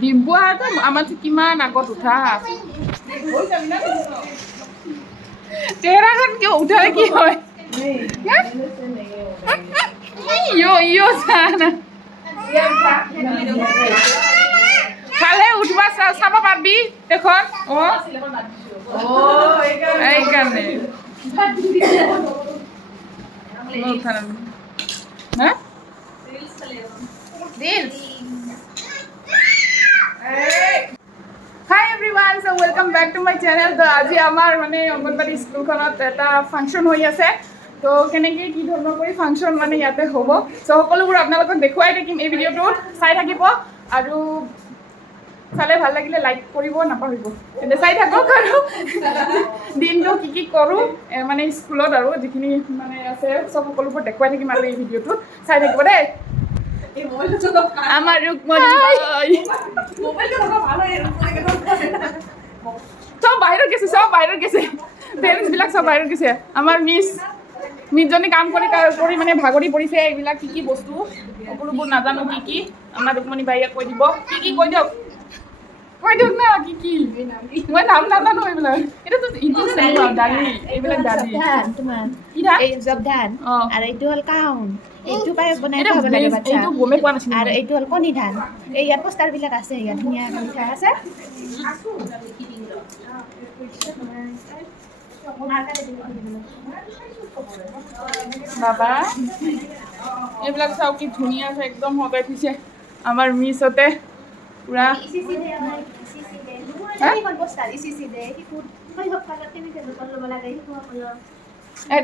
ডিম্পুৱাটো আমাৰ কিমান আগত উঠা চেহেৰাখন কিয় উঠালে কি হয় ইয়ো চানা খালে উঠবা চাব পারবি এখন এইখানে হ্যাঁ Hi everyone, so welcome back to my channel. So আজি আমাৰ মানে অংগনবাড়ী স্কুলখনত এটা ফাংচন হৈ আছে তো কেনেকৈ কি ধৰণৰ কৰি ফাংচন মানে ইয়াতে হ'ব সো সকলোবোৰ আপোনালোকক দেখুৱাই থাকিম এই ভিডিঅ'টোত চাই থাকিব আৰু চালে ভাল লাগিলে লাইক কৰিব নাপাহৰিব তেন্তে চাই থাকক আৰু দিনটো কি কৰোঁ মানে স্কুলত আৰু যিখিনি মানে আছে চব সকলোবোৰ দেখুৱাই থাকিম আৰু এই ভিডিঅ'টোত চাই থাকিব দেই আমাৰ ৰুকমণি সব বাহিৰত গেছে পেৰেণ্টছ বিলাক সব বাহিৰত গেছে আমাৰ মিছজনী কাম কৰি মানে ভাগৰি পৰিছে এইবিলাক কি বস্তু সকলোবোৰ নাজানো কি আমাৰ ৰুকমণি বাইয়ে কৈ দিব কি কৈ দিয়ক না কি মই নাম নাজানো এইবিলাক এটাতো ইটো দালি এইবিলাক দালি এই জব ধান আৰু এইটো হ'ল কাউন এইটো পাই বনাই খাব লাগে বাচ্চা এইটো গমে পোৱা নাছিলো আৰু এইটো হ'ল কণী ধান এই ইয়াত পোষ্টাৰ বিলাক আছে ইয়াত ধুনীয়া লিখা আছে বাবা এইবিলাক চাও কি ধুনীয়া আছে একদম সজাই থৈছে আমাৰ মিছতে পুৰা ECCE Day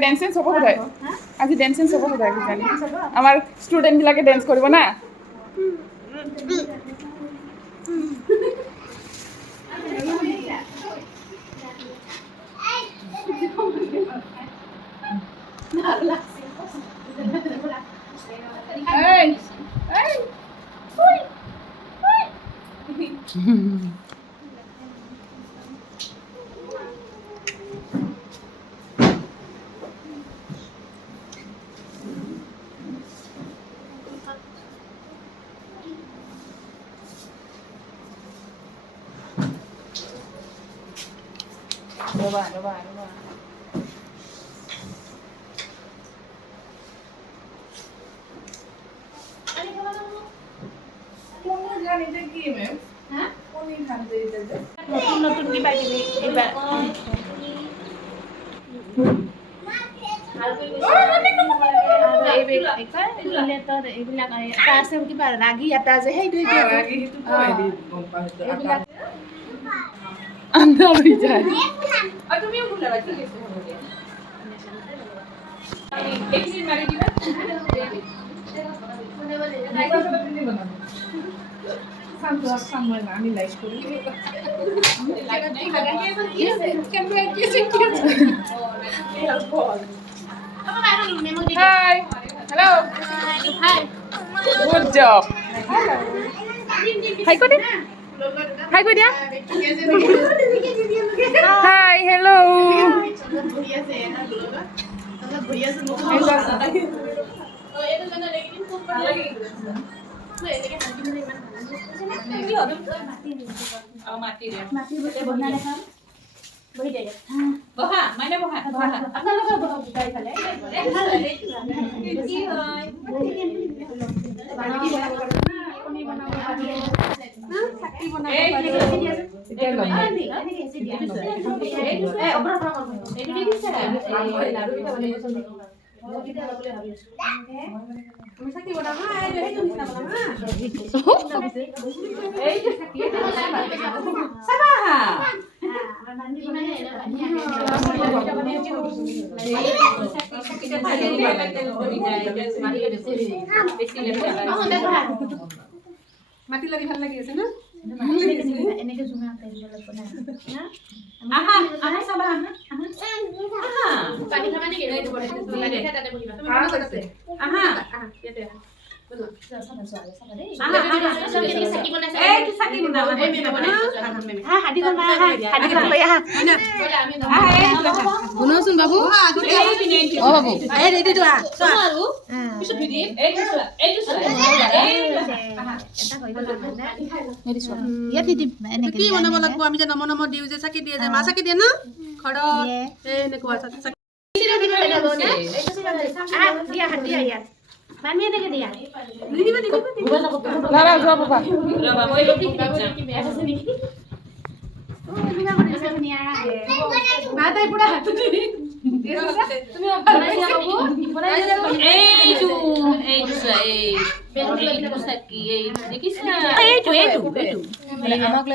ডেন্স চেন্স হ'ব বোধহয় আজি ডেন্স চেন্স হ'ব বোধহয় কিজানি আমাৰ ষ্টুডেণ্টবিলাকে ডেন্স কৰিব না Coba. নতুন কিবা কিবি এইবাৰ এইবিলাক এটা আছে কিবা ৰাগী এটা যে সেইটো আন্ধাৰ হৈ যায় আমি লাইক করি Hi. Hello. Hi. Good job. Hi, Cody. Hi, Cody. Hi, hello. বহা মানে বহা আপোনালোকৰ বহা বুজাই ফালে কি হয় মাটি লাগি ভাল লাগি আছে না এনেকে জুমা কৰিব লাগিব না আহা আহা সাবা আহা পানী খাবা নেকি লাগি তাতে বহিবা আহা ইয়াতে আহা শুনোচোন বাবু অ বাবু কি বনাব লাগিব আমি যে নম নম দিওঁ যে চাকি দিয়ে যে মা চাকি দিয়ে ন ঘৰত এনেকুৱা চাকি লাৰা যোৱা বাবা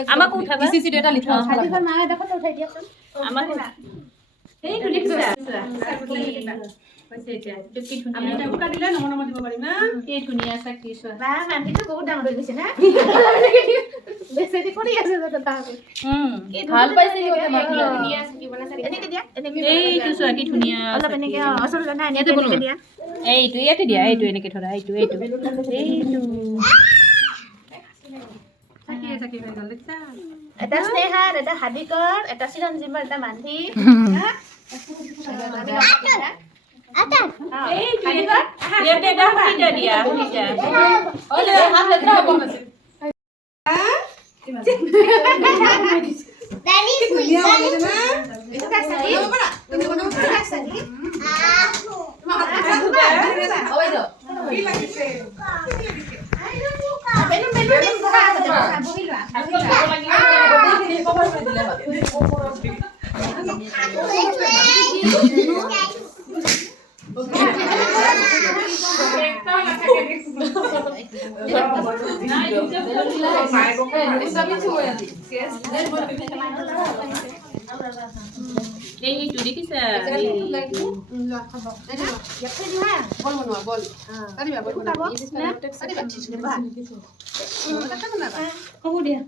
আমাক উঠাবা ECCE Day এটা লিখা আমি এটা দিলে নম নম দিব পাৰিম না এই ধুনীয়া চাকি চোৱা বা মানটিটো বহুত ডাঙৰ হৈ গৈছে না বেছেদি কৰি আছে কথা ভাল পাইছে সিহঁতে মাতিলে ধুনীয়া চাকি বনাইছে এনেকে দিয়া এনেকে এইটো চোৱা কি ধুনীয়া অলপ এনেকে অসল জানা এনেকে দিয়া এইটো ইয়াতে দিয়া এইটো এনেকে ধৰা এইটো চাকি হৈ গ'ল দেখছা এটা স্নেহাৰ এটা হাবিকৰ এটা চিৰঞ্জীৱৰ এটা মানধি এইটো দেখিছা হ'ব দিয়া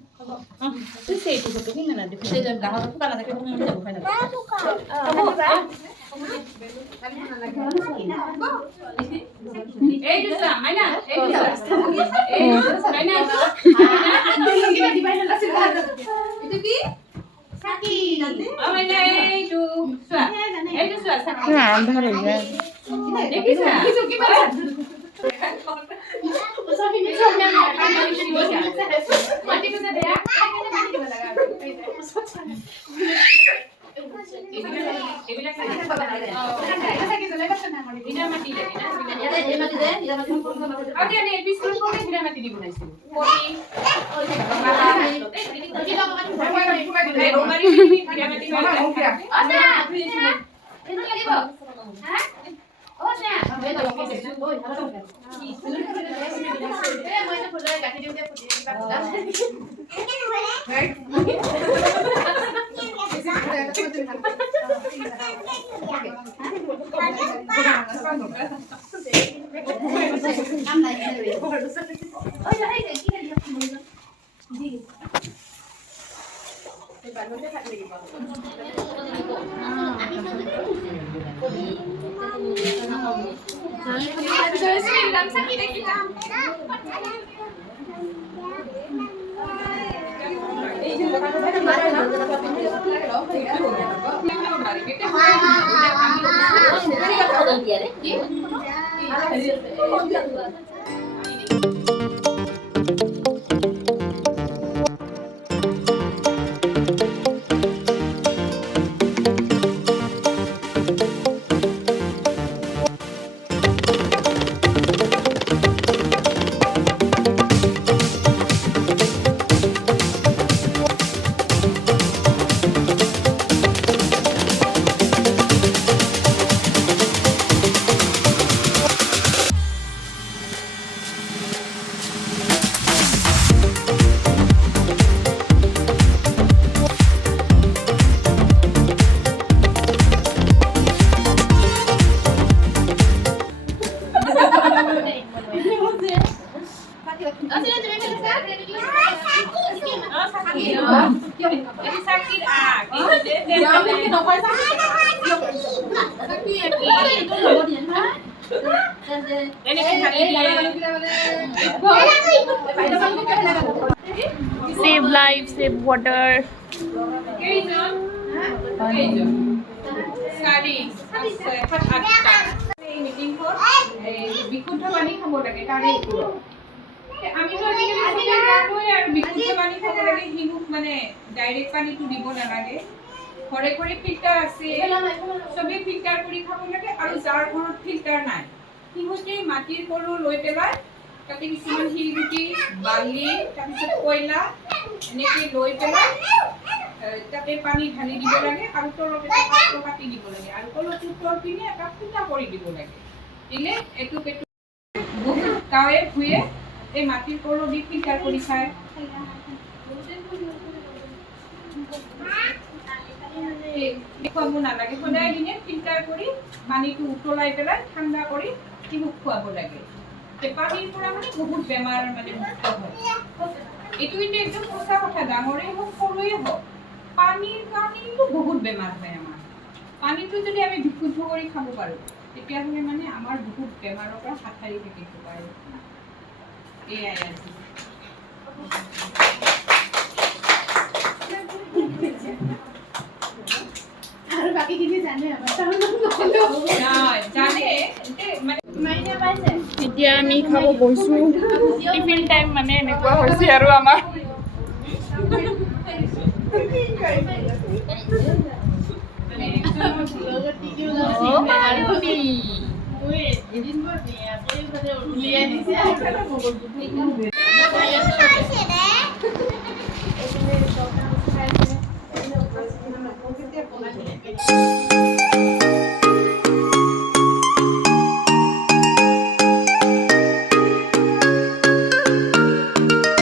Save life, save water. বিশুদ্ধ পানী খাব লাগে তাৰে ওপৰত আমিতো আজিকালি জানোৱে আৰু বিশুদ্ধ পানী খাব লাগে হিনুক মানে ডাইৰেক্ট পানীটো দিব নালাগে ঘৰে ঘৰে ফিল্টাৰ আছে চবেই ফিল্টাৰ কৰি খাব লাগে আৰু যাৰ ঘৰত ফিল্টাৰ নাই সিহঁতে মাটিৰ কলহ লৈ পেলাই তাতে কিছুমান শিলগুটি বালি তাৰপিছত কয়লা এনেকৈ লৈ পেলাই তাতে পানী ঢালি দিব লাগে আৰু তলত এটা পাত্ৰ কাটি দিব লাগে আৰু কলহটোৰ তল পিনে এটা ফুটা কৰি দিব লাগে দিলে এইটো পেটু বহুত গাঁৱে ভূঞে এই মাটিৰ কলহ দি ফিল্টাৰ কৰি খায় খুৱাব নালাগে সদায় দিনে ফিল্টাৰ কৰি পানীটো উতলাই পেলাই ঠাণ্ডা কৰি শিশুক খুৱাব লাগে পানীৰ পৰা মানে বহুত বেমাৰ মানে মুক্ত হয় এইটো কিন্তু একদম সঁচা কথা ডাঙৰে হওক সৰুৱে হওক পানীৰ কাৰণেতো বহুত বেমাৰ হয় আমাৰ পানীটো যদি আমি বিশুদ্ধ কৰি খাব পাৰোঁ তেতিয়াহ'লে মানে আমাৰ বহুত বেমাৰৰ পৰা হাত সাৰি থাকিব পাৰোঁ এয়াই আজি আৰু বাকীখিনি জানে এতিয়া আমি খাব বহিছোঁ টিফিন টাইম মানে এনেকুৱা হৈছে আৰু আমাৰ